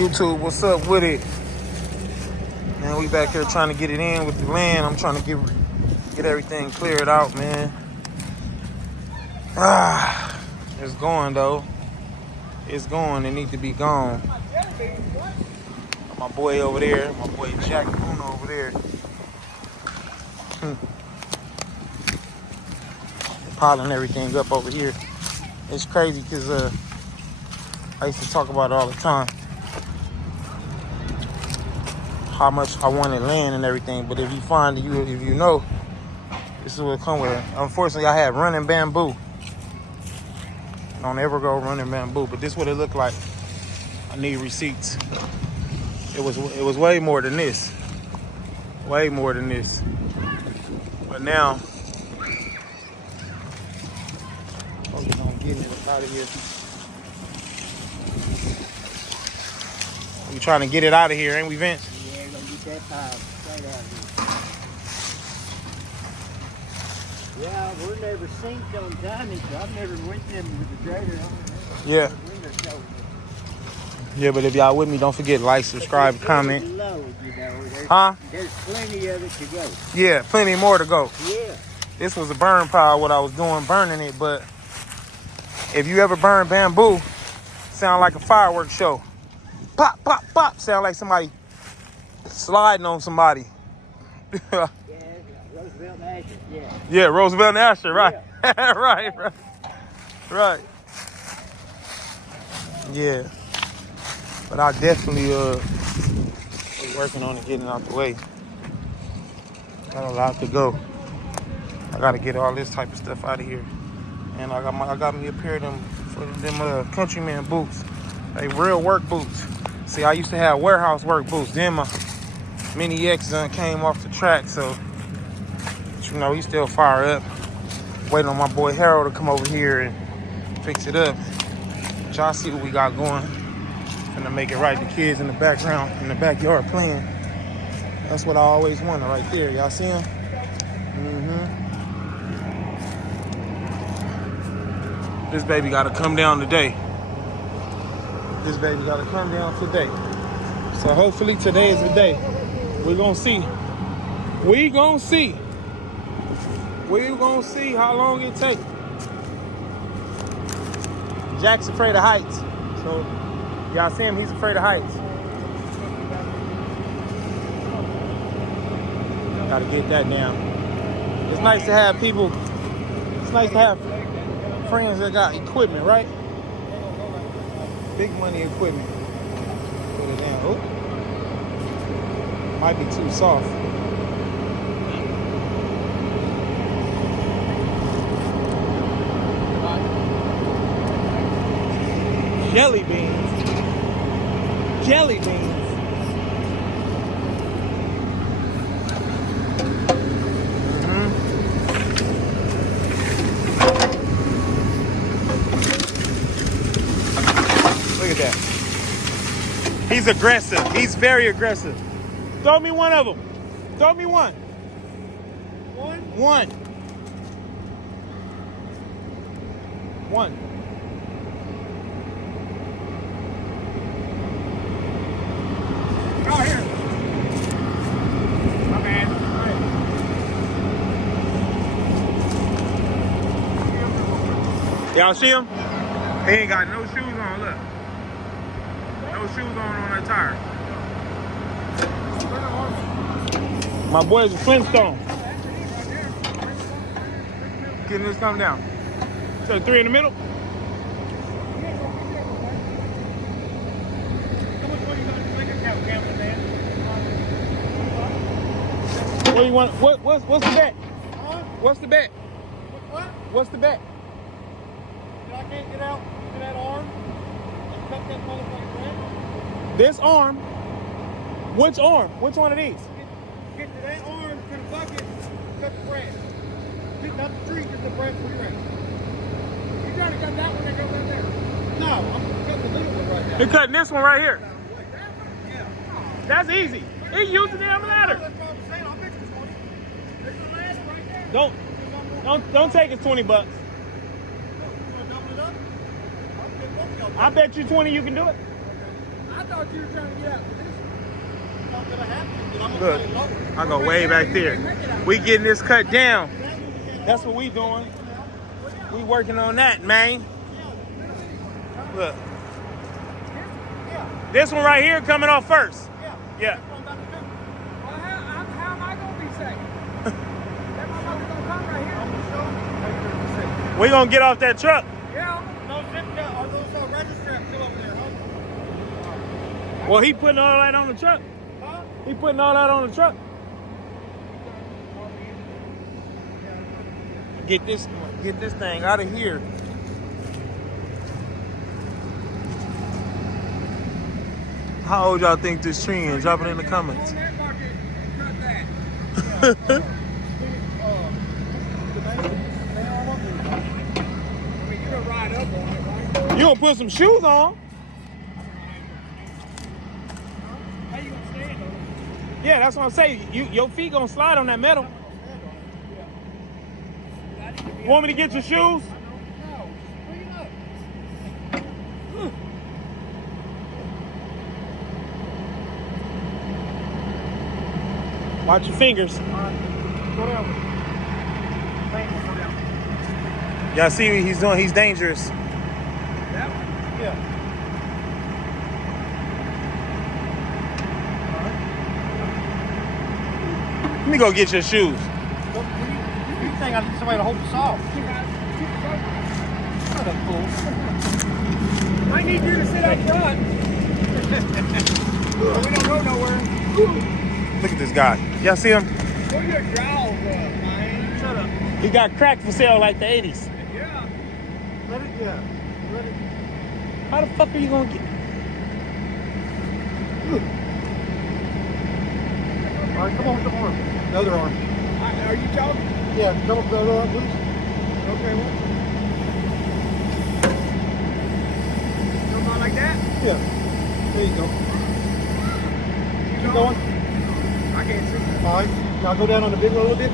YouTube, what's up with it? Man, we back here trying to get it in with the land. I'm trying to get everything cleared out, man. It's going though. It's going. It needs to be gone. My boy over there, my boy Jack Boone over there. Piling everything up over here. It's crazy because I used to talk about it all the time. How much I wanted land and everything, but if you find if you know, this is what it come with it. Unfortunately, I had running bamboo. Don't ever go running bamboo, but this is what it looked like. I need receipts. It was way more than this. Way more than this. But now, focus on getting it out of here. We trying to get it out of here, ain't we, Vince? Yeah, we're gonna get that pile straight out of here. Yeah, we're never synced on timing, so I've never went them with the grader on. Yeah. Yeah, but if y'all with me, don't forget like, subscribe, comment. Low, you know. There's plenty of it to go. Yeah, plenty more to go. Yeah. This was a burn pile, what I was doing, burning it, but if you ever burn bamboo, sound like a fireworks show. Pop, pop, pop, sound like somebody sliding on somebody. Yeah, Roosevelt and Asher, yeah. Yeah, Roosevelt and Asher, right. Yeah. right. Yeah. But I definitely was working on it, getting it out the way. Got a lot to go. I gotta get all this type of stuff out of here. And I got me a pair of them Countryman boots. They real work boots. See, I used to have warehouse work boots. Then my Mini X came off the track, so you know he still fire up. Waiting on my boy Harold to come over here and fix it up. But y'all see what we got going. Gonna make it right. The kids in the background, in the backyard playing. That's what I always wanted right there. Y'all see them? This baby gotta come down today. This baby gotta come down today. So hopefully today is the day. We're gonna see. We gonna see how long it takes. Jack's afraid of heights. So y'all see him, he's afraid of heights. Gotta get that down. It's nice to have people, it's nice to have friends that got equipment, right? Big money equipment. Put it down. Oh. Might be too soft. Jelly beans. Jelly beans. Look at that. He's aggressive. He's very aggressive. Throw me one of them. Throw me one. One. Oh, here. My man. Y'all see him? He ain't got no shoes on, look. No shoes on that tire. My boy's a Flintstone. Getting this come down. So 3 in the middle? What do you want? What's the bet? What's the bet? What? What's the bet? I can't get out to that arm and cut that motherfucking thread? This arm? Which arm? Which one of these? Get to that arm, to the bucket, cut the branch. Not the tree, just the branch we ran. You gotta cut that one that goes right there. No, I'm cutting the little one right now. You're cutting this one right here. Yeah. That's easy. He used the damn ladder. That's what I'm saying. I'll bet you 20. There's the ladder right there. Don't take his $20. You want to double it up? I bet you 20 you can do it. I I thought you were trying to get out. I'm gonna have to, but I'm Look, gonna lower. I go way back there. We getting this cut down. That's what we doing. We working on that, man. Look. This one right here coming off first. Yeah. Well, how am I going to be safe? That motherfucker's going to come right here. We gonna get off that truck. Yeah. No, are those register straps still over there, huh? Well, he putting all that on the truck. Huh? He putting all that on the truck. Get this thing out of here. How old y'all think this tree is? Drop it in the comments. On that bucket, cut that. I mean, you're going to ride up on it, right? You gonna put some shoes on? How you going to stand on it? Yeah, that's what I'm saying. Your feet gonna slide on that metal. Want me to get your shoes? No, bring it up. Watch your fingers. Go down. Thank you, go down. Y'all see what he's doing? He's dangerous. That one? Yeah. Let me go get your shoes. You think I need somebody to hold us off? What a fool. I need you to sit up front. We don't go nowhere. Look at this guy. Y'all see him? Where your jaws up, man? Shut up. He got crack for sale like the 80s. Yeah. Let it go. Let it. How the fuck are you gonna get? All right, come on with the arm. The other arm. Are you talking? Yeah, come up with the other arm, please. Okay, well. Come on like that? Yeah. There you go. Keep going. I can't see. All right. Now go down on the big one a little bit.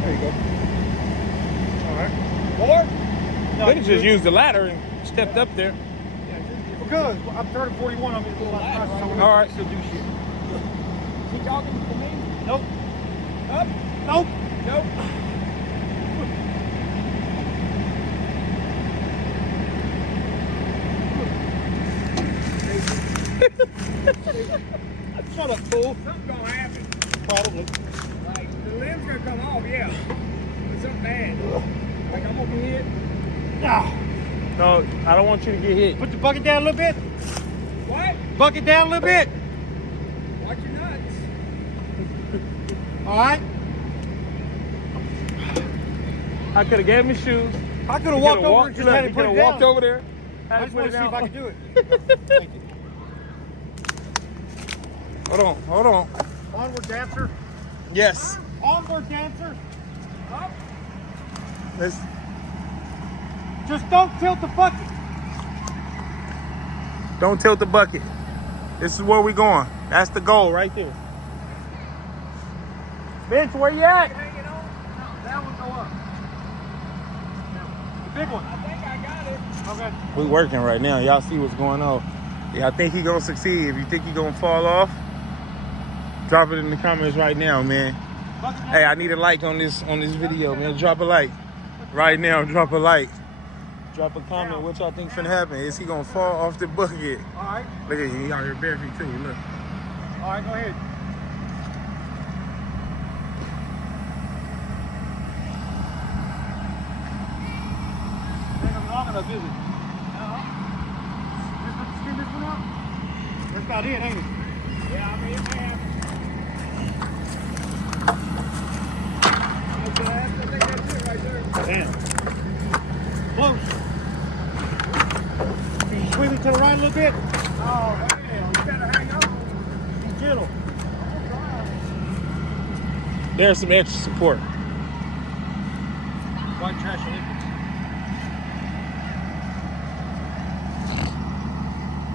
There you go. All right. More? No, Could have just used the ladder and stepped up there. Because I'm turning 41, I'm going to go a lot faster. So All right. Still do shit. Is he talking to me? Nope. Up? Nope. Nope. Shut up, fool. Something's gonna happen. Probably. Like, the limb's gonna come off, yeah. But something bad. Like, I'm gonna be hit. Ah. No, I don't want you to get hit. Put the bucket down a little bit. What? Bucket down a little bit. Watch your nuts. All right. I could have gave him his shoes. I could have walked over and just had You him could put have it walked down. over there. I Had just to want put to see it if I down. could do it. Thank you. Hold on. Onward, dancer. Yes. Onward, dancer. Up. Let's, Just don't tilt the bucket. don't tilt the bucket. This is where we going. That's the goal right there. Vince, where you at? Hanging on? No, that one go up. The big one. I think I got it. Okay. We working right now. Y'all see what's going on. Yeah, I think he gonna succeed. If you think he gonna fall off, drop it in the comments right now, man. Bucket down. Hey, I need a like on this video, man. Drop a like. Right now, drop a like. Drop a comment what y'all think finna happen. Is he gonna fall off the bucket? All right. Look at you, he out here barefoot too, look. All right, go ahead. Ain't gonna be long enough, is it? Just put the spin this one up. That's about it, ain't it? Yeah, I mean, it may happen. Okay, I think that's it right there. Damn. Close. Can you swing it to the right a little bit? Oh, hell, you better hang on. Be gentle. There's some extra support. White trash Olympics.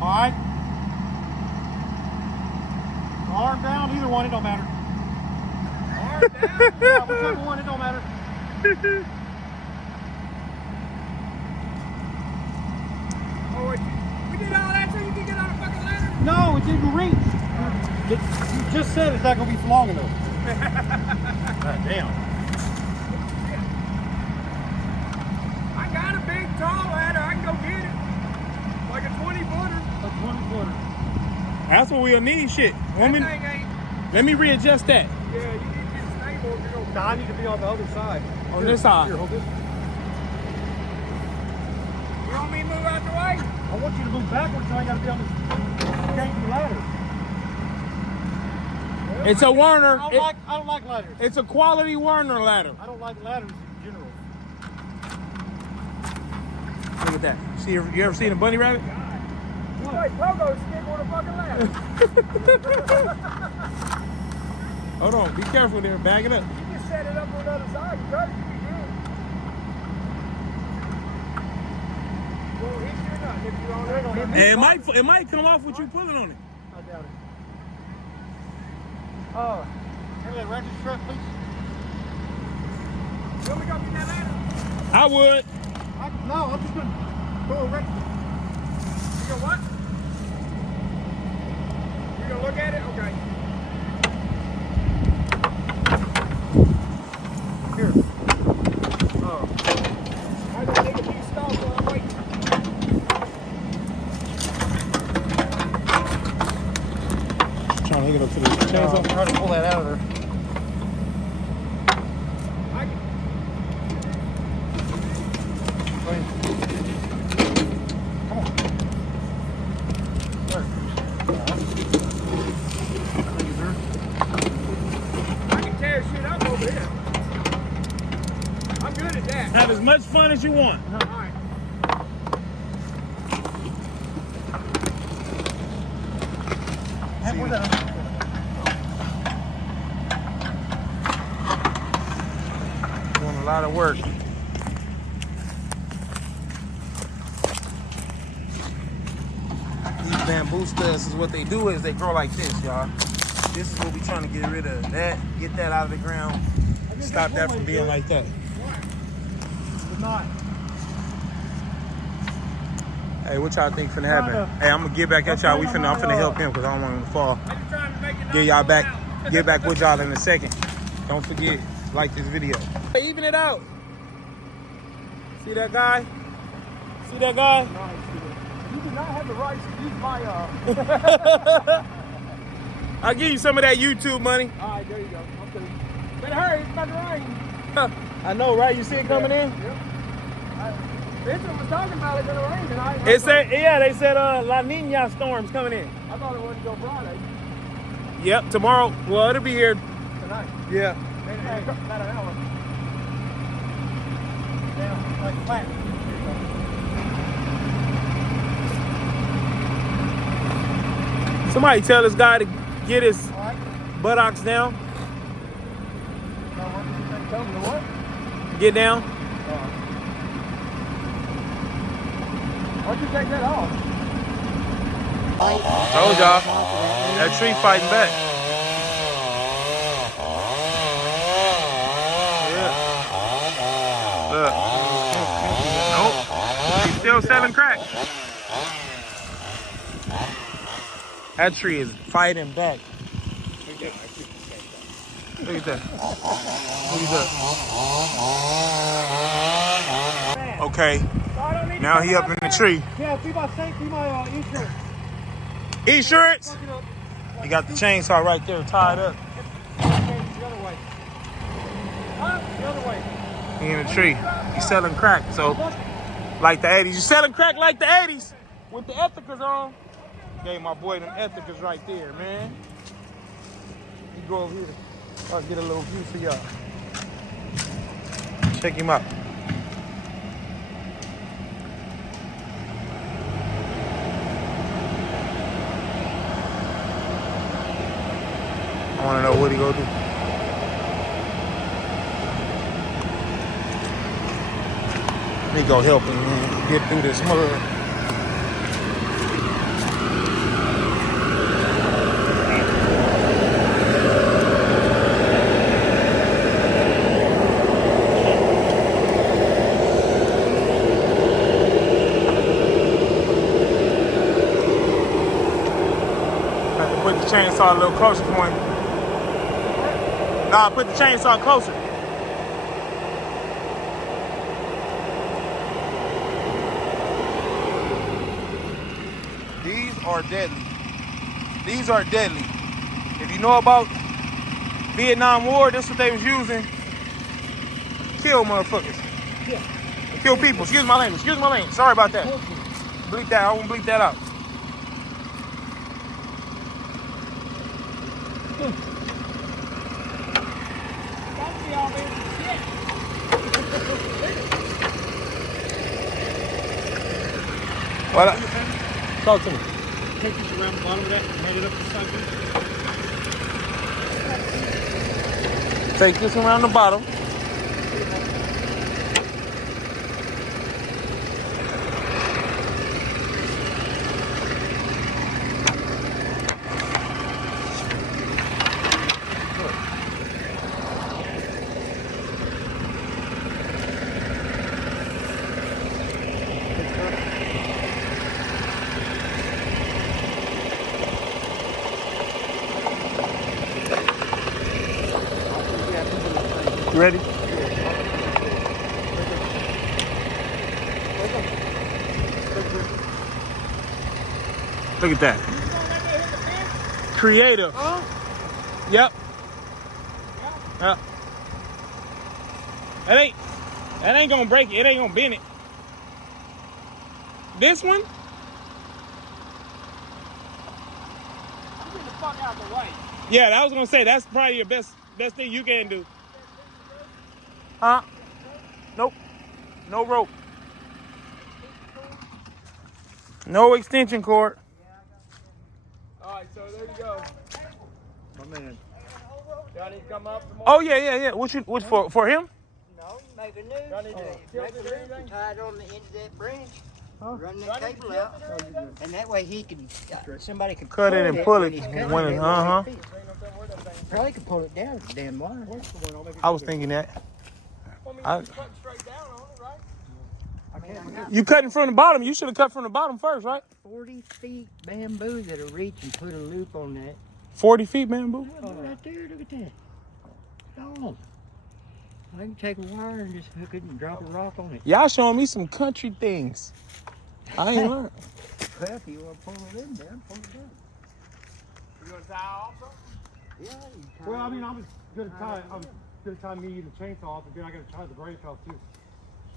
All right. Arm down, either one, it don't matter. Arm down. Yeah, whichever one, it don't matter. You just said it's not gonna be long enough. God damn. I got a big tall ladder. I can go get it. Like a 20-footer. A 20-footer. That's what we'll need. Shit. That thing ain't. Let me readjust that. Yeah, you need to get stable if you're Nah, gonna. I need to be on the other side. On this side. Here, hold this. You want me to move out the way? I want you to move backwards so I gotta be on this janky ladder. It's a Werner. I don't like ladders. It's a quality Werner ladder. I don't like ladders in general. Look at that. See, you ever seen a bunny rabbit? Wait, Pogo stick with a fucking ladder. Hold on. Be careful there. Bag it up. You just set it up on the other side. You got it. You be good. Well, hit you or not. If you're on there, And it might come off with you pulling on it. I doubt it. Give me that ratchet strap, please. You want me to go get that ladder? I would. No, I'm just gonna go a ratchet. You gonna what? You gonna look at it? Okay. Here. I just need a few stalls while I'm waiting. Trying to hook it up to the I'm chainsaw. trying to pull that out of there. I can. Come on. There. Thank you, sir. I can tear shit up over here. I'm good at that. Have as much fun as you want. All right. Hey, where's that? Doing a lot of work. These bamboo studs is what they do is they grow like this, y'all. This is what we trying to get rid of. That, get that out of the ground. Stop that from being like that. It's not. Hey, what y'all think finna happen? Hey, I'm gonna get back at y'all. I'm finna help him because I don't want him to fall. I'm just trying to make it Get y'all back. Get back with y'all in a second. Don't forget, like this video. Hey, even it out. See that guy? See that guy? You do not have the rights to use my I'll give you some of that YouTube money. All right, there you go. Okay. Better hurry, it's about to rain. I know, right? You see it coming in? Yep. Vincent was talking about it gonna rain tonight. It said, yeah, they said La Nina storm's coming in. I thought it wouldn't go Friday. Yep, tomorrow. Well, it'll be here. Tonight. Yeah. Maybe about an hour. Down, like flat. Somebody tell this guy to get his All right. buttocks down. Now, what do you think? Tell me the what? Get down. Why'd you take that off? Told y'all. That tree fighting back. Yeah. Look. Nope. He's still selling crack. That tree is fighting back. Look at that. Look at that. Okay. Now he up in the tree. Yeah, be my insurance. Insurance? Fuck it up. He got the chainsaw right there tied up. The other way. The other way. He in the tree. He's selling crack. So, like the 80s. You selling crack like the 80s with the ethicas on. Gave my boy them ethicas right there, man. You go over here. I'll get a little view for y'all. Check him out. I want to know what he gonna do. He go help him get through this mud. Put the chainsaw a little closer for him. Nah, put the chainsaw closer. These are deadly. These are deadly. If you know about Vietnam War, this is what they was using. Kill motherfuckers. Yeah. Kill people. Excuse my language. Excuse my language. Sorry about that. Bleep that. I won't bleep that out. Well, talk to me. Take this around the bottom of that and hand it up the side. Take this around the bottom. You ready? Look at that. Creative. Yep. Yep. That ain't gonna break it. It ain't gonna bend it. This one? Get the fuck out the way. Yeah, I was gonna say that's probably your best thing you can do. Huh? Nope. No rope. No extension cord. All right, so there you go. My man. Y'all need to come up tomorrow. Oh yeah. What for him? No, you make a noose. Y'all need to tilt Make a it or noose anything? and tie it on the end of that branch. Run Y'all that need to cable tilt out. it or anything? And that way he can, somebody can Cut it and pull it when he's cutting when it- it. uh-huh. Probably could pull it down with the damn wire. I was thinking that. Well, I I- mean, you cut straight down on it, right? You cutting from the bottom. You should have cut from the bottom first, right? 40 feet bamboo that'll reach and put a loop on that. 40 feet, man, boo. Oh, right there, look at that. Oh. I can take a wire and just hook it and drop a rock on it. Y'all showing me some country things. I ain't learned. Well, if you want to pull it in down, pull it down. You gonna tie off something? Yeah, you can tie Well, I it mean, in. I was gonna tie me the chainsaw off, and then I gotta tie the branch off too.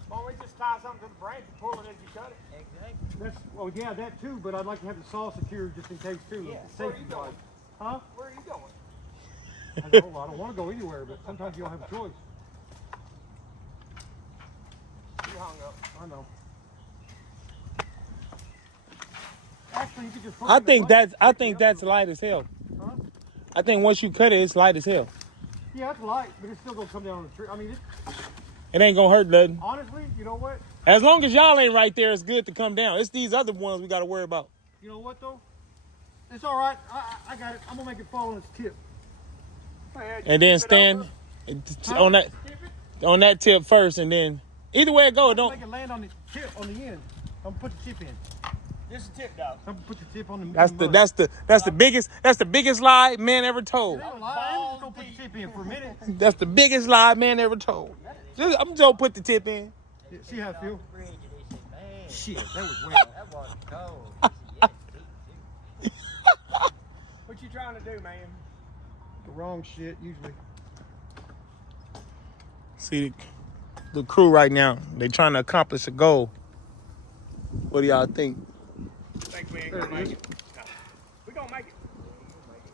Why don't we just tie something to the branch and pull it as you cut it? Exactly. That's yeah, that too. But I'd like to have the saw secured just in case too. Yeah. Safety Where are wise. you Huh? Where are you going? I don't want to go anywhere, but sometimes you don't have a choice. You hung up. I know. Actually, you could just. I think that's light as hell. Huh? I think once you cut it, it's light as hell. Yeah, it's light, but it's still gonna come down on the tree. I mean, It ain't gonna hurt nothing. honestly, you know what? As long as y'all ain't right there, it's good to come down. It's these other ones we gotta worry about. You know what though? It's all right. I got it. I'm gonna make it fall on its tip. And then stand on that tip first, and then either way it go, don't. Make it land on the tip on the end. I'm gonna put the tip in. Just a tip, dog. I'm gonna put the tip on the. That's the biggest lie man ever told. I'm just gonna put the tip in for a minute. That's the biggest lie man ever told. I'm just gonna put the tip in. See how it feels? Bridge, and he said, man, Shit, that was wet. that wasn't cold. He said, What you trying to do, man? The wrong shit usually. See the crew right now. They trying to accomplish a goal. What do y'all think? Think we ain't gonna make it? No. We gonna make it.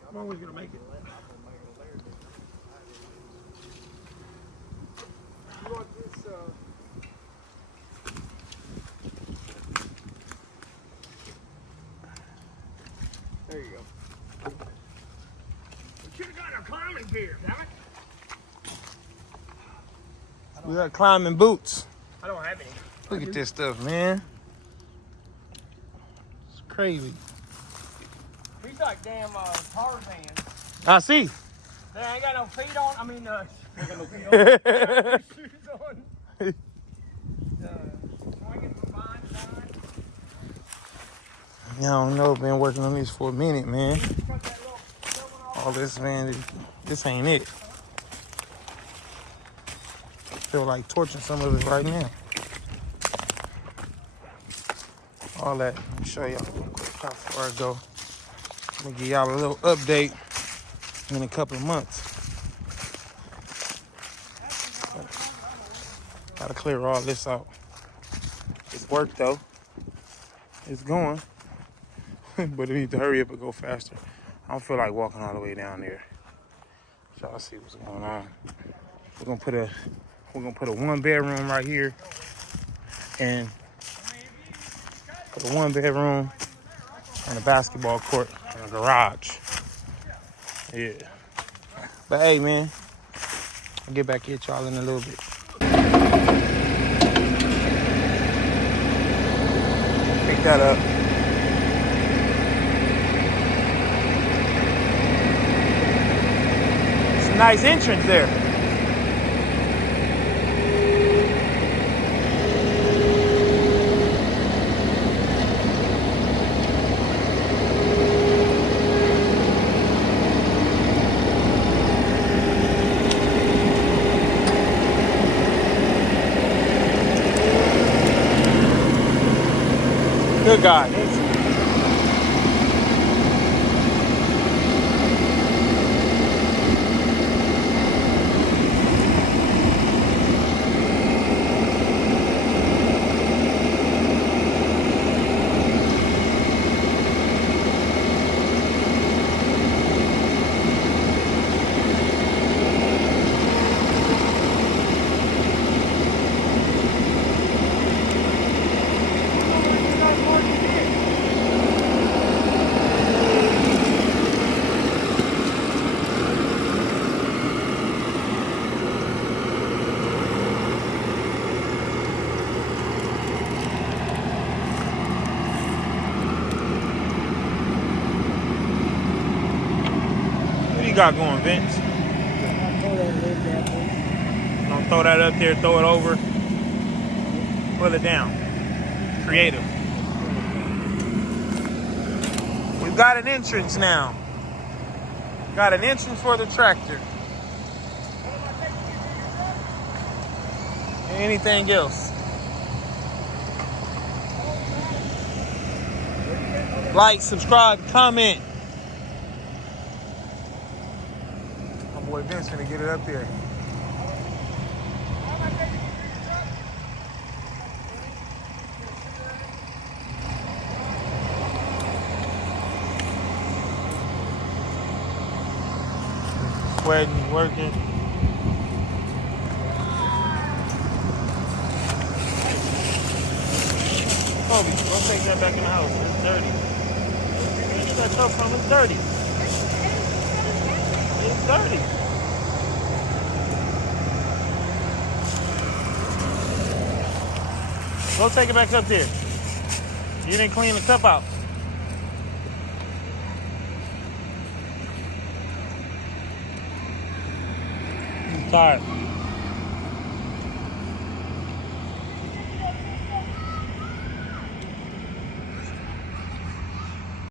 I'm always gonna make it. You want this, There you go. We should have got our climbing gear, damn it. We got climbing boots. I don't have any. Look at this stuff, man. It's crazy. He's like damn Tarzan. I see. They ain't got no feet on. I mean, ain't got no feet on. Shoes on. Swinging from vine to vine. Yeah, I don't know. Been working on this for a minute, man. Cut that little All this, man, this ain't it. I feel like torching some of it right now. All that. Let me show y'all real quick how far I go. I'm gonna give y'all a little update in a couple of months. Gotta clear all this out. It's work though. It's going. But it needs to hurry up and go faster. I don't feel like walking all the way down there. Y'all see what's going on. We're gonna put a 1-bedroom right here, and put a 1-bedroom and a basketball court and a garage. Yeah. But hey, man, I'll get back at y'all in a little bit. Pick that up. It's a nice entrance there. Good God. What you got going, Vince? Don't throw that up there, throw it over. Pull it down. Creative. We've got an entrance now. Got an entrance for the tractor. Anything else? Like, subscribe, comment. My boy Vince gonna get it up there. Sweating, working. Kobe, go take that back in the house. It's dirty. Where you get that truck from? It's dirty. It's dirty. Go take it back up there. You didn't clean the cup out. I'm tired.